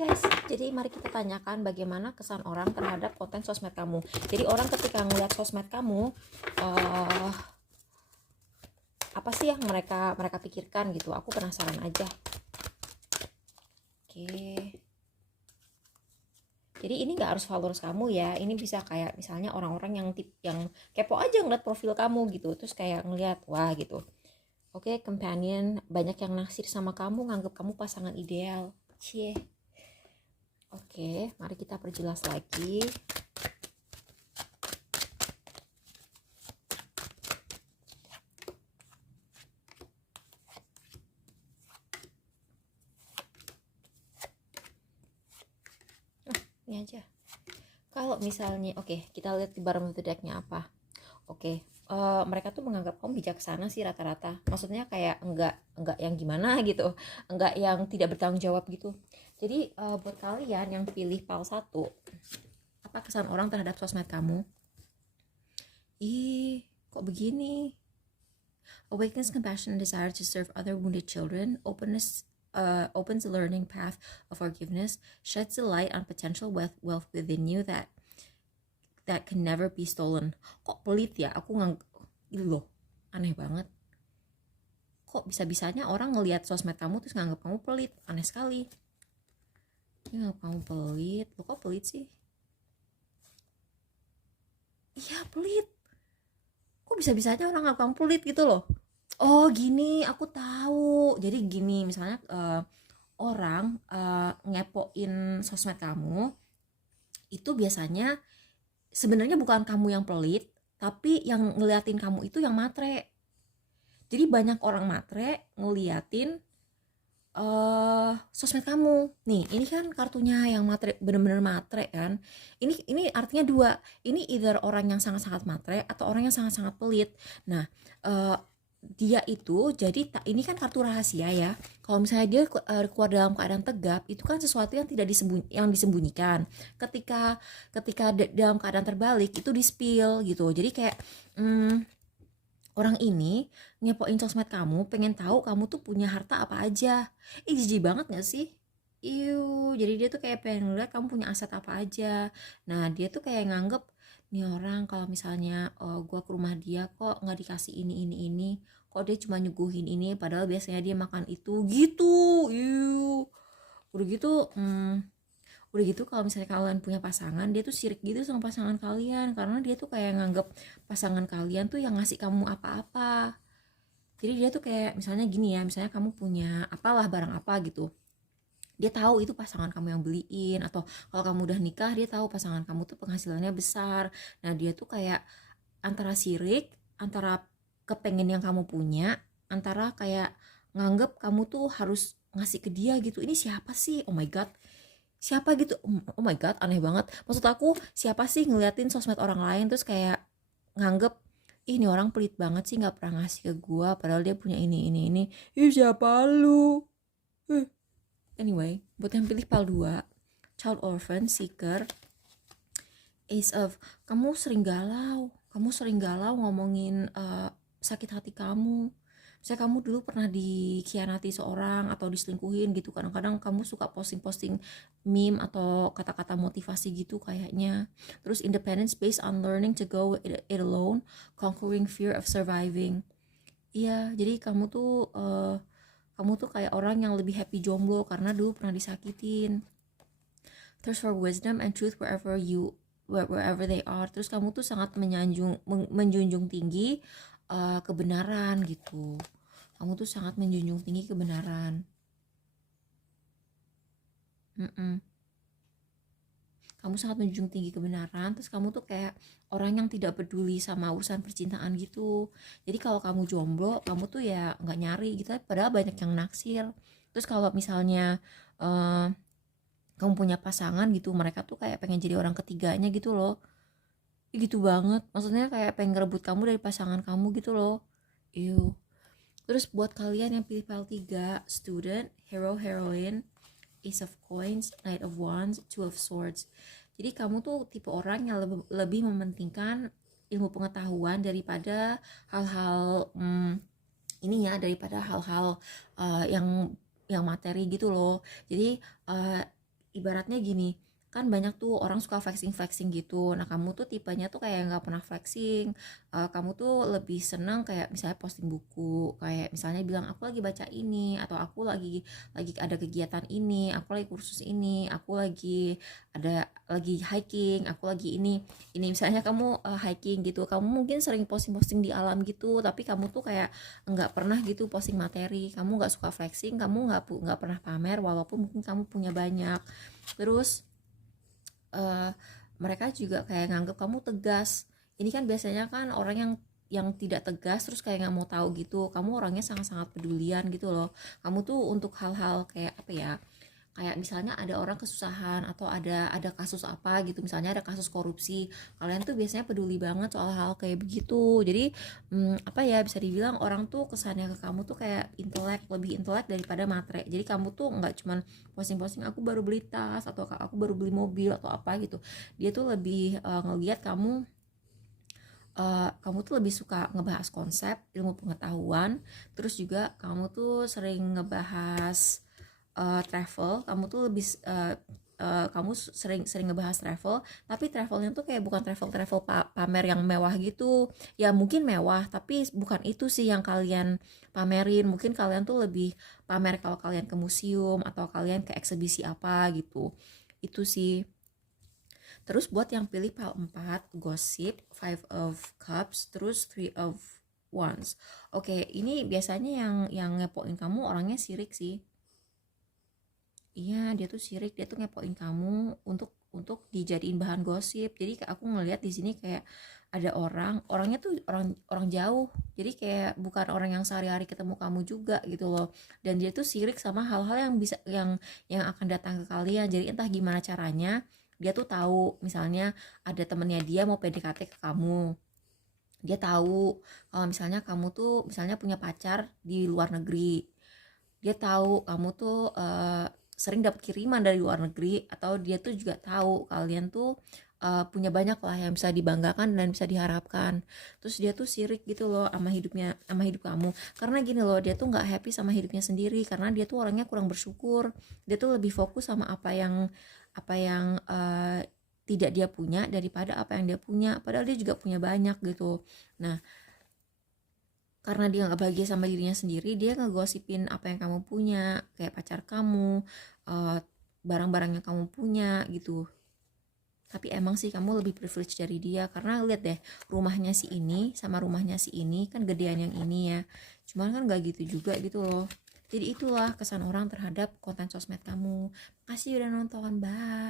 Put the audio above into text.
guys, jadi mari kita tanyakan bagaimana kesan orang terhadap konten sosmed kamu. Jadi orang ketika ngeliat sosmed kamu, apa sih yang mereka pikirkan gitu? Aku penasaran aja. Oke. Jadi ini nggak harus followers kamu ya, ini bisa kayak misalnya orang-orang yang kepo aja ngeliat profil kamu gitu, terus kayak ngeliat wah gitu. Oke, companion, banyak yang naksir sama kamu, nganggep kamu pasangan ideal. Cie. Oke, mari kita perjelas lagi. Ini aja. Kalau misalnya, oke, kita lihat di bottom of the deck-nya apa. Oke, mereka tuh menganggap kamu bijaksana sih rata-rata. Maksudnya kayak enggak yang gimana gitu, enggak yang tidak bertanggung jawab gitu. Jadi buat kalian yang pilih PAL 1, apa kesan orang terhadap sosmed kamu? Ih, kok begini? Awakens compassion and desire to serve other wounded children. Opens a learning path of forgiveness. Sheds a light on potential wealth within you that can never be stolen. Kok pelit ya? Aku gitu loh, aneh banget. Kok bisa-bisanya orang ngelihat sosmed kamu terus nganggap kamu pelit? Aneh sekali. Ini nganggap kamu pelit. Lo kok pelit sih? Iya pelit. Kok bisa-bisanya orang nganggap kamu pelit gitu loh? Oh gini, aku tahu. Jadi gini, misalnya orang ngepoin sosmed kamu, itu biasanya sebenarnya bukan kamu yang pelit, tapi yang ngeliatin kamu itu yang matre. Jadi banyak orang matre ngeliatin sosmed kamu. Nih, ini kan kartunya yang matre, bener-bener matre kan. Ini artinya dua. Ini either orang yang sangat-sangat matre atau orang yang sangat-sangat pelit. Nah, dia itu jadi ini kan kartu rahasia ya. Kalau misalnya dia keluar dalam keadaan tegap, itu kan sesuatu yang tidak disembunyikan. Ketika dalam keadaan terbalik itu di spill gitu. Jadi kayak orang ini ngepoin sosmed kamu, pengen tahu kamu tuh punya harta apa aja. Jijik banget gak sih? Jadi dia tuh kayak pengen ngeliat kamu punya aset apa aja. Nah, dia tuh kayak nganggep nih orang kalau misalnya gua ke rumah dia kok nggak dikasih ini, kok dia cuma nyuguhin ini, padahal biasanya dia makan itu gitu. Udah gitu, kalau misalnya kalian punya pasangan, dia tuh sirik gitu sama pasangan kalian karena dia tuh kayak nganggep pasangan kalian tuh yang ngasih kamu apa-apa. Jadi dia tuh kayak misalnya gini ya, misalnya kamu punya apalah barang apa gitu, dia tahu itu pasangan kamu yang beliin. Atau kalau kamu udah nikah, dia tahu pasangan kamu tuh penghasilannya besar. Nah, dia tuh kayak antara sirik, antara kepengen yang kamu punya, antara kayak nganggep kamu tuh harus ngasih ke dia gitu. Ini siapa sih? Oh my god, siapa gitu? Oh my god, aneh banget. Maksud aku, siapa sih ngeliatin sosmed orang lain terus kayak nganggep ini orang pelit banget sih, nggak pernah ngasih ke gua padahal dia punya ini. Siapa lu? Anyway, buat yang pilih PAL 2, Child Orphan Seeker, Ace of, kamu sering galau ngomongin sakit hati kamu. Misalnya kamu dulu pernah dikhianati seorang atau diselingkuhin gitu, kadang-kadang kamu suka posting-posting meme atau kata-kata motivasi gitu kayaknya. Terus independence based on learning to go it alone, conquering fear of surviving. Iya, jadi kamu tuh kayak orang yang lebih happy jomblo karena dulu pernah disakitin. Thirst for wisdom and truth wherever they are. Terus kamu tuh sangat menjunjung tinggi kebenaran gitu. Kamu tuh sangat menjunjung tinggi kebenaran. Kamu sangat menjunjung tinggi kebenaran. Terus kamu tuh kayak orang yang tidak peduli sama urusan percintaan gitu. Jadi kalau kamu jomblo, kamu tuh ya nggak nyari gitu. Padahal banyak yang naksir. Terus kalau misalnya kamu punya pasangan gitu, mereka tuh kayak pengen jadi orang ketiganya gitu loh. Gitu banget. Maksudnya kayak pengen ngerebut kamu dari pasangan kamu gitu loh. Terus buat kalian yang pilih PAL 3, student, hero, heroine, Ace of Coins, Knight of Wands, Two of Swords. Jadi kamu tuh tipe orang yang lebih mementingkan ilmu pengetahuan daripada hal-hal ini ya, daripada hal-hal yang materi gitu loh. Jadi ibaratnya gini, kan banyak tuh orang suka flexing-flexing gitu. Nah, kamu tuh tipenya tuh kayak nggak pernah flexing. Kamu tuh lebih seneng kayak misalnya posting buku, kayak misalnya bilang aku lagi baca ini, atau aku lagi ada kegiatan ini, aku lagi kursus ini, aku lagi hiking, aku lagi ini misalnya kamu hiking gitu. Kamu mungkin sering posting-posting di alam gitu, tapi kamu tuh kayak nggak pernah gitu posting materi. Kamu nggak suka flexing, kamu nggak pernah pamer walaupun mungkin kamu punya banyak. Terus eh, mereka juga kayak nganggep kamu tegas. Ini kan biasanya kan orang yang tidak tegas terus kayak nggak mau tahu gitu. Kamu orangnya sangat-sangat pedulian gitu loh. Kamu tuh untuk hal-hal kayak apa ya? Kayak misalnya ada orang kesusahan atau ada kasus apa gitu, misalnya ada kasus korupsi, kalian tuh biasanya peduli banget soal hal kayak begitu. Jadi apa ya, bisa dibilang orang tuh kesannya ke kamu tuh kayak lebih intelek daripada matre. Jadi kamu tuh nggak cuman posting-posting aku baru beli tas atau aku baru beli mobil atau apa gitu. Dia tuh lebih ngelihat kamu tuh lebih suka ngebahas konsep, ilmu pengetahuan, terus juga kamu tuh sering ngebahas travel. Kamu sering sering ngebahas travel, tapi travelnya tuh kayak bukan travel pamer yang mewah gitu. Ya mungkin mewah, tapi bukan itu sih yang kalian pamerin. Mungkin kalian tuh lebih pamer kalau kalian ke museum atau kalian ke eksibisi apa gitu. Itu sih. Terus buat yang pilih pile 4, Gossip, Five of Cups, terus Three of Wands. Oke, ini biasanya yang ngepoin kamu orangnya sirik sih. Iya, dia tuh sirik, dia tuh ngepoin kamu untuk dijadiin bahan gosip. Jadi aku ngelihat di sini kayak ada orangnya tuh orang orang jauh. Jadi kayak bukan orang yang sehari-hari ketemu kamu juga gitu loh. Dan dia tuh sirik sama hal-hal yang akan datang ke kalian. Jadi entah gimana caranya, dia tuh tahu misalnya ada temennya dia mau PDKT ke kamu. Dia tahu kalau misalnya kamu tuh misalnya punya pacar di luar negeri. Dia tahu kamu tuh sering dapat kiriman dari luar negeri, atau dia tuh juga tahu kalian tuh punya banyak lah yang bisa dibanggakan dan bisa diharapkan. Terus dia tuh sirik gitu loh sama hidup kamu, karena gini loh, dia tuh nggak happy sama hidupnya sendiri karena dia tuh orangnya kurang bersyukur. Dia tuh lebih fokus sama apa yang tidak dia punya daripada apa yang dia punya, padahal dia juga punya banyak gitu. Nah, karena dia nggak bahagia sama dirinya sendiri, dia ngegosipin apa yang kamu punya, kayak pacar kamu, eh, barang-barang yang kamu punya gitu. Tapi emang sih kamu lebih privilege dari dia, karena lihat deh, rumahnya si ini sama rumahnya si ini kan gedean yang ini ya. Cuman kan nggak gitu juga gitu loh. Jadi itulah kesan orang terhadap konten sosmed kamu. Makasih udah nonton, bye.